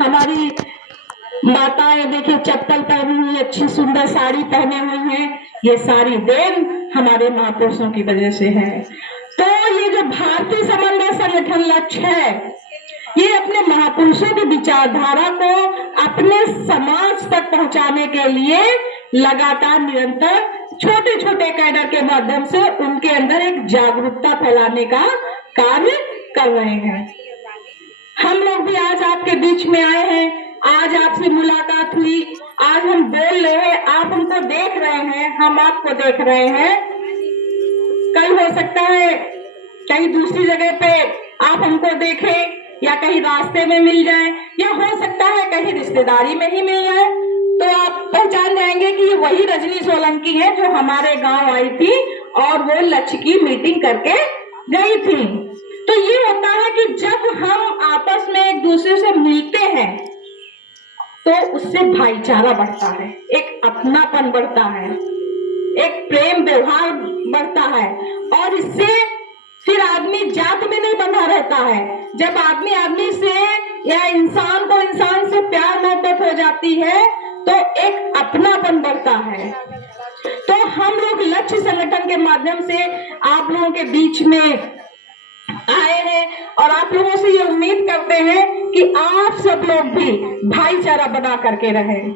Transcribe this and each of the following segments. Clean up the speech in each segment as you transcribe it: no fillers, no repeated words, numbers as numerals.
हमारी माताएं देखिए चप्पल पहनी हुई, अच्छी सुंदर साड़ी पहने हुई हैं, ये सारी देन हमारे महापुरुषों की वजह से है। तो ये जो भारतीय समन्वय संगठन लक्ष्य है, ये अपने महापुरुषों की विचारधारा को अपने समाज तक पहुंचाने के लिए लगातार निरंतर छोटे छोटे कैडर के माध्यम से उनके अंदर एक जागरूकता फैलाने का कार्य कर रहे हैं। हम लोग भी आज आपके बीच में आए हैं, आज आपसे मुलाकात हुई, आज हम बोल रहे हैं, आप हमको देख रहे हैं, हम आपको देख रहे हैं। कल हो सकता है कहीं दूसरी जगह पे आप हमको देखें, या कहीं रास्ते में मिल जाए, या हो सकता है कहीं रिश्तेदारी में ही मिल जाए, तो आप पहचान जाएंगे कि ये वही रजनी सोलंकी है जो हमारे गांव आई थी और वो लक्ष्य की मीटिंग करके गई थी। तो ये होता है कि जब हम आपस में एक दूसरे से मिलते हैं तो उससे भाईचारा बढ़ता है, एक अपनापन बढ़ता है, एक प्रेम व्यवहार बढ़ता है, और इससे फिर आदमी जात में नहीं बंधा रहता है। जब आदमी आदमी से या इंसान को इंसान से प्यार मोहब्बत हो जाती है तो एक अपनापन बढ़ता है। तो हम लोग लक्ष्य संगठन के माध्यम से आप लोगों के बीच में आए हैं और आप लोगों से ये उम्मीद करते हैं कि आप सब लोग भी भाईचारा बना करके रहें,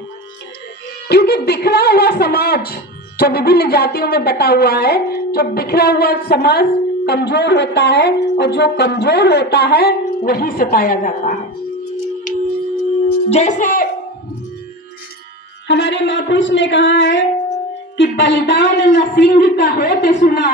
क्योंकि बिखरा हुआ समाज जो विभिन्न जातियों में बटा हुआ है, जो बिखरा हुआ समाज कमजोर होता है, और जो कमजोर होता है वही सताया जाता है। जैसे हमारे महापुरुष ने कहा है कि बलिदान न सिंह का होते सुना,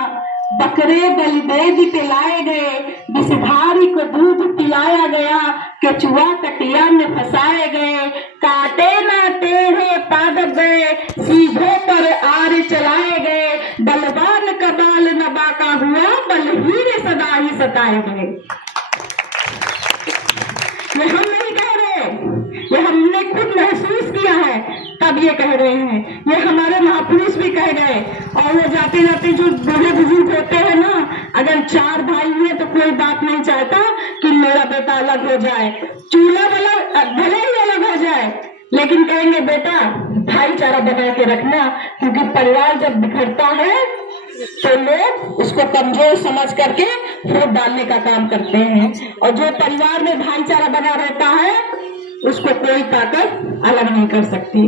बकरे बलि दे पिलाए गए, विषधारी को दूध पिलाया गया, केचुआ कटिया में फंसाए गए, काटे ना टेढ़े पाद गए, सीधे पर आर चलाए गए, बलवान का बाल न बाका हुआ, बलहीन सदा ही सताए गए। ये हम नहीं कह रहे, ये हमने खुद महसूस किया है, तब ये कह रहे हैं। ये हमारे महापुरुष भी कह गए। और वो जाते जाते जो बड़े बुजुर्ग होते हैं ना, अगर 4 भाई हुए तो कोई बात नहीं चाहता कि मेरा बेटा अलग हो जाए, चूल्हा वाला भले ही अलग हो जाए, लेकिन कहेंगे बेटा भाईचारा बना के रखना, क्योंकि परिवार जब बिखरता है तो लोग उसको कमजोर समझ करके फूट डालने का काम करते हैं, और जो परिवार में भाईचारा बना रहता है उसको कोई ताकत अलग नहीं कर सकती।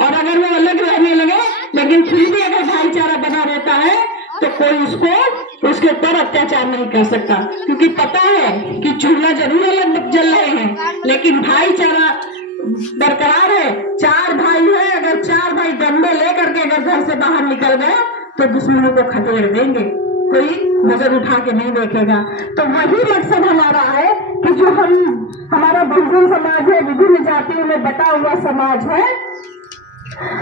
और अगर वो अलग रहने लगे लेकिन फिर भी अगर भाईचारा बना रहता है तो कोई उसको उसके ऊपर अत्याचार नहीं कर सकता, क्योंकि पता है कि चूल्हा जरूर अलग जल रहे हैं लेकिन भाईचारा बरकरार है। 4 भाई है, अगर 4 भाई डंडे लेकर के अगर घर से बाहर निकल गए तो दुश्मनों को खदेड़ देंगे, कोई नजर उठा के नहीं देखेगा। तो वही मकसद हमारा है कि जो हमारा बहुजन समाज है, विभिन्न जातियों में बटा हुआ समाज है,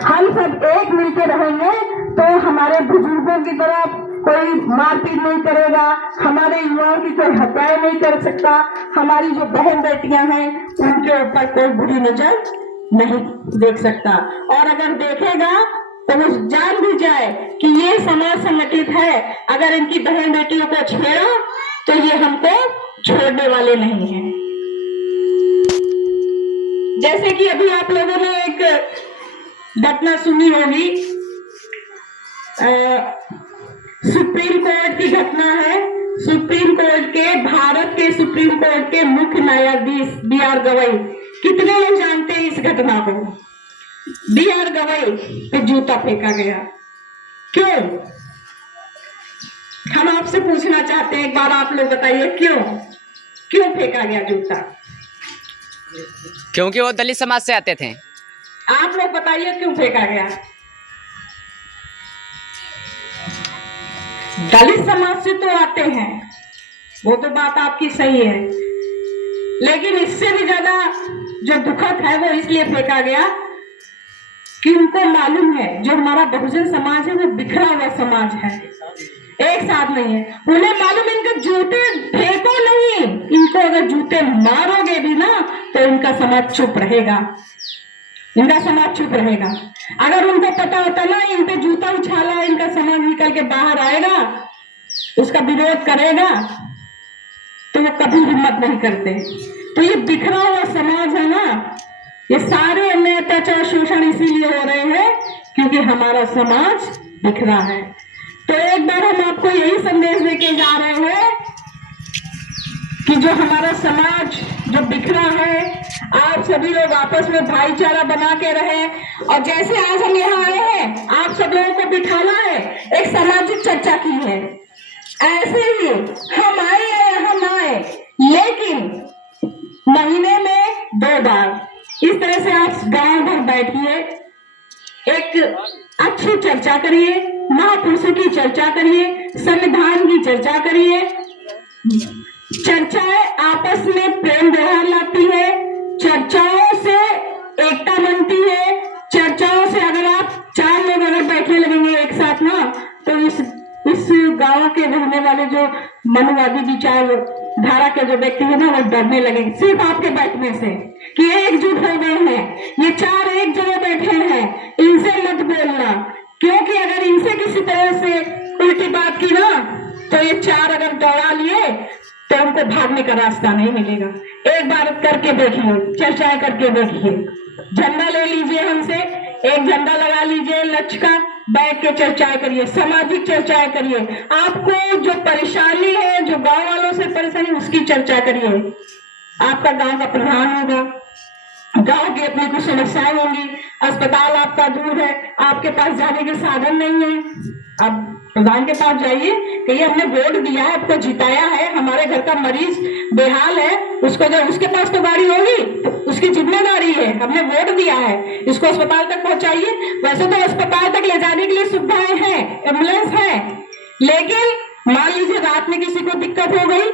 हम सब एक मिलकर रहेंगे तो हमारे बुजुर्गों की तरह कोई मारपीट नहीं करेगा, हमारे युवाओं की कोई हत्याएं नहीं कर सकता, हमारी जो बहन बेटियां हैं उनके ऊपर कोई बुरी नजर नहीं देख सकता। और अगर देखेगा तो वो जान भी जाए कि ये समाज संगठित है, अगर इनकी बहन बेटियों को छेड़ा तो ये हमको छोड़ने वाले नहीं हैं। जैसे कि अभी आप लोगों ने एक घटना सुनी होगी, सुप्रीम कोर्ट की घटना है। सुप्रीम कोर्ट के, भारत के सुप्रीम कोर्ट के मुख्य न्यायाधीश B.R. गवई, कितने लोग जानते हैं इस घटना को? B.R. गवई पे जूता फेंका गया, क्यों? हम आपसे पूछना चाहते हैं, एक बार आप लोग बताइए क्यों फेंका गया जूता? क्योंकि वो दलित समाज से आते थे। आप लोग बताइए क्यों फेंका गया? दलित समाज से तो आते हैं, वो तो बात आपकी सही है, लेकिन इससे भी ज्यादा जो दुखद है वो इसलिए फेंका गया कि उनको मालूम है जो हमारा बहुजन समाज है वो बिखरा हुआ समाज है, एक साथ नहीं है। उन्हें मालूम इनके जूते फेंको नहीं, इनको अगर जूते मारोगे भी ना तो इनका समाज चुप रहेगा, इनका समाज चुप रहेगा। अगर उनको पता होता ना इन पे जूता उछाला इनका समाज निकल के बाहर आएगा, उसका विरोध करेगा, तो वो कभी हिम्मत नहीं करते। तो ये बिखरा हुआ समाज है ना, ये सारे अन्याय अत्याचार शोषण इसीलिए हो रहे हैं क्योंकि हमारा समाज बिखरा है। तो एक बार हम आपको यही संदेश देके जा रहे हैं कि जो हमारा समाज जो बिखरा है, आप सभी लोग आपस में भाईचारा बना के रहे। और जैसे आज हम यहाँ आए हैं, आप सब लोगों को बिठाना है, एक सामाजिक चर्चा की है। ऐसे ही हम आए या यहाँ ना आए, लेकिन महीने में 2 बार इस तरह से आप गांव भर बैठिए, एक अच्छी चर्चा करिए, महापुरुषों की चर्चा करिए, संविधान की चर्चा करिए। चर्चाएं आपस में प्रेम व्यवहार लाती है, चर्चाओं से एकता बनती है। चर्चाओं से अगर आप 4 लोग अगर बैठने लगेंगे एक साथ ना, तो इस गांव के रहने वाले जो मनुवादी विचार धारा के जो व्यक्ति है ना, वो डरने लगेंगे सिर्फ आपके बैठने से कि एकजुट हो गए हैं, ये 4 एक जगह बैठे हैं, इनसे मत बोलना। क्योंकि अगर इनसे किसी तरह से उल्टी बात की ना, तो ये 4 अगर दौड़ा लिए तो उनको भागने का रास्ता नहीं मिलेगा। एक बार करके देखिए, चर्चाएं करके देखिए। झंडा ले लीजिए हमसे, एक झंडा लगा लीजिए लक्ष्य का, बैठ के चर्चाएं करिए, सामाजिक चर्चाएं करिए। आपको जो परेशानी है, जो गांव वालों से परेशानी, उसकी चर्चा करिए। आपका गांव का प्रधान होगा, गांव की अपनी कुछ समस्याएं होंगी, अस्पताल आपका दूर है, आपके पास जाने के साधन नहीं है, अब प्रधान के पास जाइए कि ये हमने वोट दिया है, आपको जिताया है, हमारे घर का मरीज बेहाल है, उसको जो उसके पास तो गाड़ी होगी तो उसकी जिम्मेदारी है, हमने वोट दिया है, इसको अस्पताल तक पहुंचाइए। वैसे तो अस्पताल तक ले जाने के लिए सुविधाएं हैं, एम्बुलेंस है, लेकिन मान लीजिए रात में किसी को दिक्कत हो गई